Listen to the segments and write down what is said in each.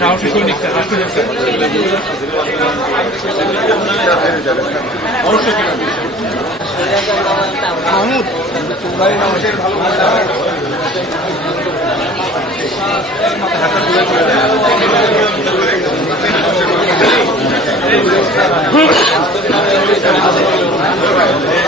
সাহসী Thank you.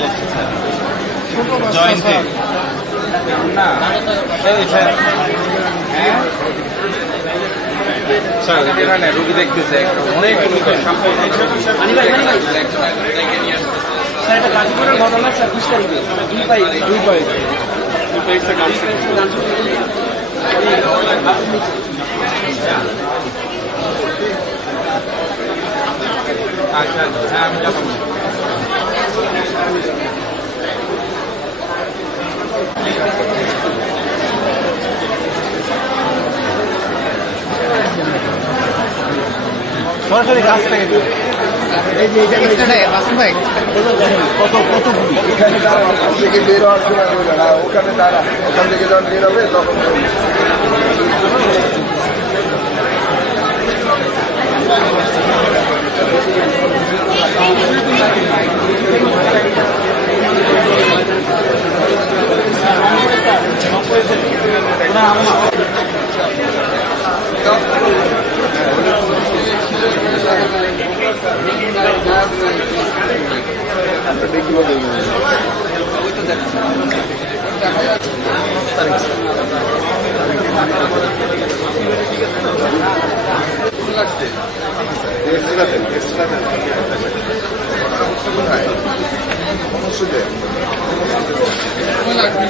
যাচ্ছে অবশ্যই জয়েন্টে না স্যার এখানে রুগী দেখতেছে অনেক সামনে স্যার এটা গাজীপুরের ঘটনা স্যার বিশ আচ্ছা হ্যাঁ আমি সরাসরি গাছ থেকে এখানে দাঁড়া ওখান থেকে বের হওয়ার সময় ওখানে দাঁড়া ওখান থেকে যখন বের হবে তখন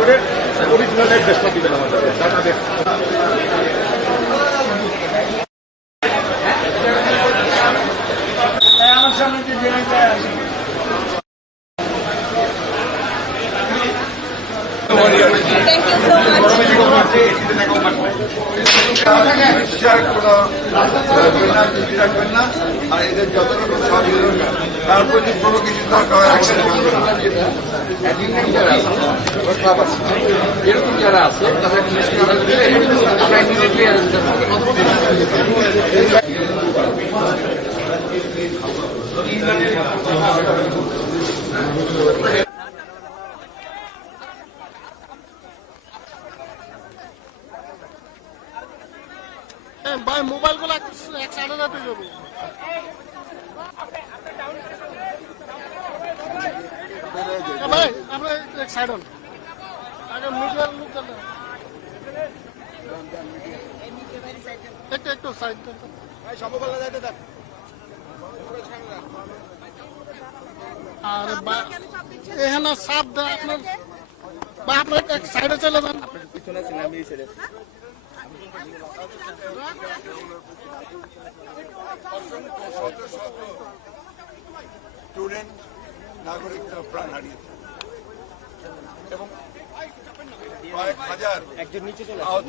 করে অরিজিনাল অ্যাড্রেসটা দিবেন আমাদের জানাবেন আমার সামনে যে জেনারেটর আছে So much. রাখবেন না আর এদের যত রকম তারপর কোনো কিছু দরকার হয়। এরকম যারা আছে তাদের ইমিডিয়েটলি ভাই মোবাইলগুলো এক সাইডে রাখতে যাব এ ভাই চলে একটু একটু সাইড আর সাপ আপনার বা আপনার এক সাইডে চলে যান। নাগরিকরা প্রাণ হারিয়েছে এবং কয়েক হাজার আহত।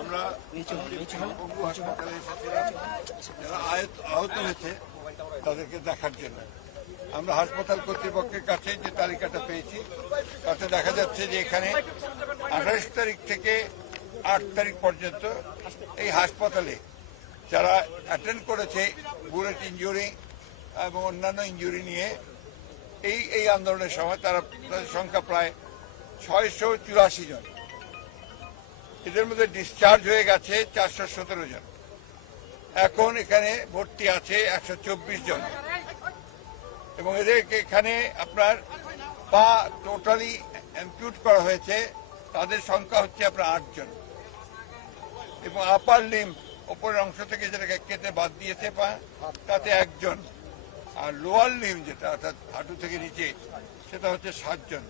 আমরা পঙ্গু হাসপাতালে যারা আহত হয়েছে তাদেরকে দেখার জন্য। আমরা হাসপাতাল কর্তৃপক্ষের কাছে যে তালিকাটা পেয়েছি তাতে দেখা যাচ্ছে যে এখানে আঠাশ তারিখ থেকে আট তারিখ পর্যন্ত এই হাসপাতালে যারা অ্যাটেন্ড করেছে বুলেট ইঞ্জুরি এবং অন্যান্য ইঞ্জুরি নিয়ে এই এই আন্দোলনের সময় তারা তাদের সংখ্যা প্রায় ছয়শো চুরাশি জন। এদের মধ্যে ডিসচার্জ হয়ে গেছে চারশো সতেরো জন। এখন এখানে ভর্তি আছে একশো চব্বিশ জন। এবং এদেরকে এখানে আপনার পা টোটালি অ্যাম্পিউট করা হয়েছে, তাদের সংখ্যা হচ্ছে আপনার আটজন এবং আপার লিম ওপরের অংশ থেকে যেটাকে কেটে বাদ দিয়েছে পা তাতে একজন। আর লোয়ার লিম যেটা, অর্থাৎ হাঁটু থেকে নিচে, সেটা হচ্ছে সাতজন।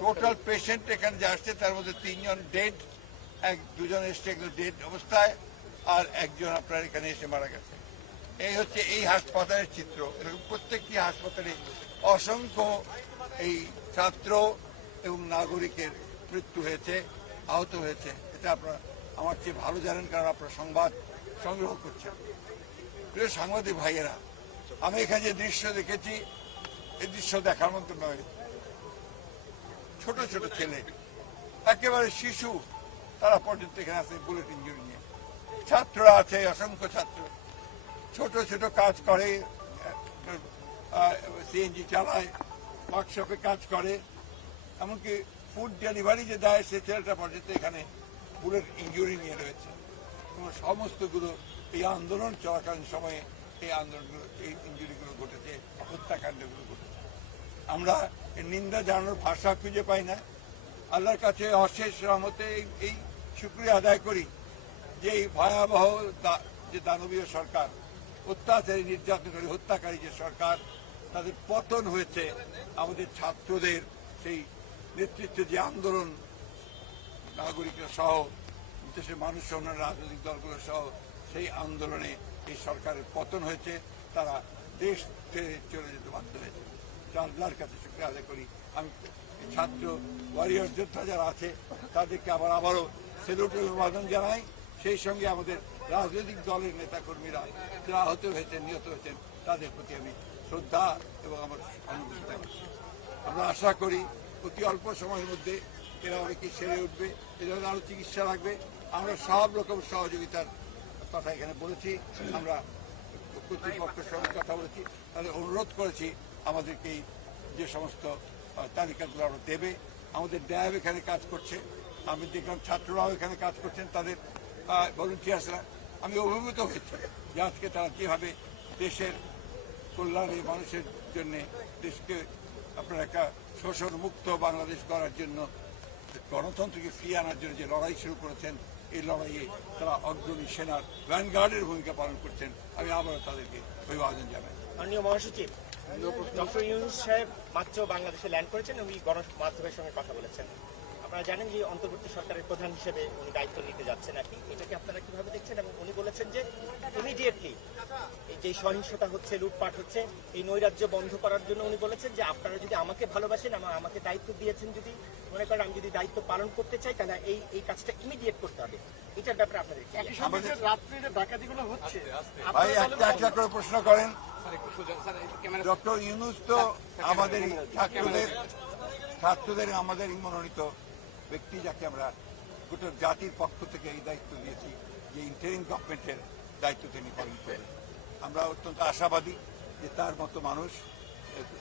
টোটাল পেশেন্ট এখানে যে আসছে, তার মধ্যে তিনজন ডেড এক, দুজন এসছে একদম ডেড অবস্থায়, আর একজন আপনার এখানে এসে মারা গেছে। এই হচ্ছে এই হাসপাতালের চিত্র। এরকম প্রত্যেকটি হাসপাতালে অসংখ্য এই ছাত্র এবং নাগরিকের মৃত্যু হয়েছে, আহত হয়েছে। এটা আপনারা আমার চেয়ে ভালো জানেন, কারণ আপনারা সংবাদ সংগ্রহ করছেন। প্রিয় সাংবাদিক ভাইয়েরা আমি এখানে যে দৃশ্য দেখেছি, এই দৃশ্য দেখার মতো নয়। ছোট ছোট ছেলে, একেবারে শিশু, তারা পর্যন্ত এখানে আছে বুলেট ইঞ্জুরি নিয়ে। ছাত্ররা আছে, অসংখ্য ছাত্র। ছোট ছোট কাজ করে সিএনজি চালায়, ওয়ার্কশপে কাজ করে, এমনকি ফুড ডেলিভারি যে দেয়, সে ছেলেটা পর্যন্ত এখানে বুলেট ইঞ্জুরি নিয়ে রয়েছে। এবং সমস্তগুলো এই আন্দোলন চলাকালীন সময়ে এই আন্দোলনগুলো, এই ইঞ্জুরিগুলো ঘটেছে, হত্যাকাণ্ডগুলো ঘটেছে। আমরা নিন্দা জানানোর ভাষা খুঁজে পাই না। আল্লাহর কাছে অশেষ রহমতে এই- শুক্রিয়া আদায় করি যে এই ভয়াবহ যে দানবীয় সরকার, অত্যাচারী নির্যাতনকারী হত্যাকারী যে সরকার, তাদের পতন হয়েছে, আমাদের ছাত্রদের সেই নেতৃত্বে যে আন্দোলন, নাগরিকরা সহ, দেশের মানুষ রাজনৈতিক দলগুলো সহ, সেই আন্দোলনে এই সরকারের পতন হয়েছে, তারা দেশ ছেড়ে চলে যেতে বাধ্য হয়েছে। আল্লাহর কাছে শুক্রিয়া আদায় করি। আমি ছাত্র ওয়ারিয়র যোদ্ধা যারা আছে, তাদেরকে আবার আবারও সেলুট অভিবাদন জানাই। সেই সঙ্গে আমাদের রাজনৈতিক দলের নেতাকর্মীরা যারা আহত হয়েছেন, নিহত হয়েছেন, তাদের প্রতি আমি শ্রদ্ধা এবং আমার অনুভূতি জানাচ্ছি। আমরা আশা করি অতি অল্প সময়ের মধ্যে এরা অনেকে সেরে উঠবে। এদের আরও চিকিৎসা লাগবে। আমরা সব রকম সহযোগিতার কথা এখানে বলেছি, আমরা কর্তৃপক্ষের সঙ্গে কথা বলেছি তাদের অনুরোধ করেছি আমাদেরকে যে সমস্ত তালিকাগুলো আমরা দেবে। আমাদের ড্যাব এখানে কাজ করছে, আমি দেখলাম ছাত্ররাও এখানে কাজ করছেন, তাদের ভলেন্টিয়ার্সরা আমি অভিভূত হয়েছি যে আজকে তারা কীভাবে দেশের কল্যাণে, মানুষের জন্য দেশকে আপনার একটা শোষণ মুক্ত বাংলাদেশ করার জন্য গণতন্ত্রকে ফিরিয়ে আনার জন্য যে লড়াই শুরু করেছেন এই লড়াইয়ে তারা অগ্রণী সেনার ভ্যানগার্ডের ভূমিকা পালন করছেন। আমি আবারও তাদেরকে অভিবাদন জানাই। মাননীয় মহাসচিব, ডক্টর ইউনুস সাহেব মাত্র বাংলাদেশে ল্যান্ড করেছেন, উনি গণমাধ্যমের সঙ্গে কথা বলেছেন। আপনারা জানেন যে অন্তর্বর্তী সরকারের প্রধান হিসেবে উনি দায়িত্ব নিতে যাচ্ছেন আর কি। এটাকে আপনারা কীভাবে দেখছেন? এবং উনি বলেছেন যে ইমিডিয়েটলি যে সহিংসতা হচ্ছে লুটপাট হচ্ছে এই নৈরাজ্য বন্ধ করার জন্য উনি বলেছেন যে আপনারা যদি আমাকে ভালোবাসেন আমার আমাকে দায়িত্ব দিয়েছেন যদি মনে করেন আমি যদি দায়িত্ব পালন করতে চাই তাহলে এই এই কাজটা ইমিডিয়েট করতে হবে। এটার ব্যাপারে আপনাদের কি আমাদের রাত্রে যে ডাকাতিগুলো হচ্ছে ভাই একটা একটা করে প্রশ্ন করেন। ডক্টর ইউনুস তো আমাদের ছাত্রদের ছাত্রদের আমাদের মনোনীত ব্যক্তি যাকে আমরা গোটা জাতির পক্ষ থেকে এই দায়িত্ব দিয়েছি যে ইন্টারিম গভর্নমেন্টের দায়িত্ব তিনি পালন করবেন। আমরা অত্যন্ত আশাবাদী যে তার মতো মানুষ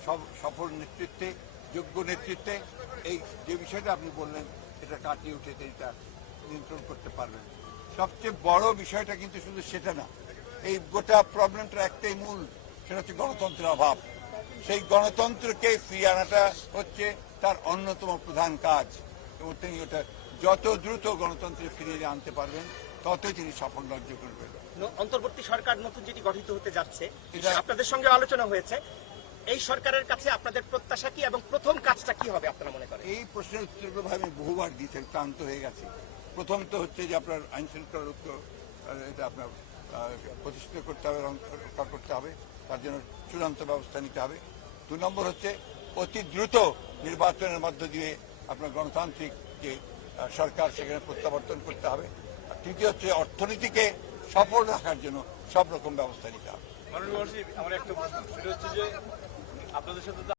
সব- সফল নেতৃত্বে, যোগ্য নেতৃত্বে এই যে বিষয়টা আপনি বললেন, এটা কাটিয়ে উঠে এটা নিয়ন্ত্রণ করতে পারবেন। সবচেয়ে বড় বিষয়টা কিন্তু শুধু সেটা না, এই গোটা প্রবলেমটা একটাই মূল, সেটা হচ্ছে গণতন্ত্রের অভাব। সেই গণতন্ত্রকে ফিরিয়ে আনাটা হচ্ছে তার অন্যতম প্রধান কাজ, এবং তিনি ওটা যত দ্রুত গণতন্ত্রে ফিরিয়ে আনতে পারবেন ততই তিনি সাফল্য অর্জন করবেন। অন্তর্বর্তী সরকার নতুন যেটি গঠিত হতে যাচ্ছে আপনাদের সঙ্গে আলোচনা হয়েছে। এই সরকারের কাছে আপনাদের প্রত্যাশা কি এবং প্রথম কাজটা কি হবে আপনারা মনে করেন? এই প্রশ্নের উত্তরগুলো ভাই আমি বহুবার দিয়েছেন ক্লান্ত হয়ে গেছে। প্রথম তো হচ্ছে যে আপনার আইন শৃঙ্খলা রক্ষা এটা আপনার প্রতিষ্ঠিত করতে হবে এবং রক্ষা করতে হবে তার জন্য চূড়ান্ত ব্যবস্থা নিতে হবে। দু নম্বর হচ্ছে অতি দ্রুত নির্বাচনের মধ্য দিয়ে আপনার গণতান্ত্রিক যে সরকার সেখানে প্রত্যাবর্তন করতে হবে। আর তৃতীয় হচ্ছে অর্থনীতিকে সফল রাখার জন্য সব রকম ব্যবস্থা নিতে হবে। আপনাদের সাথে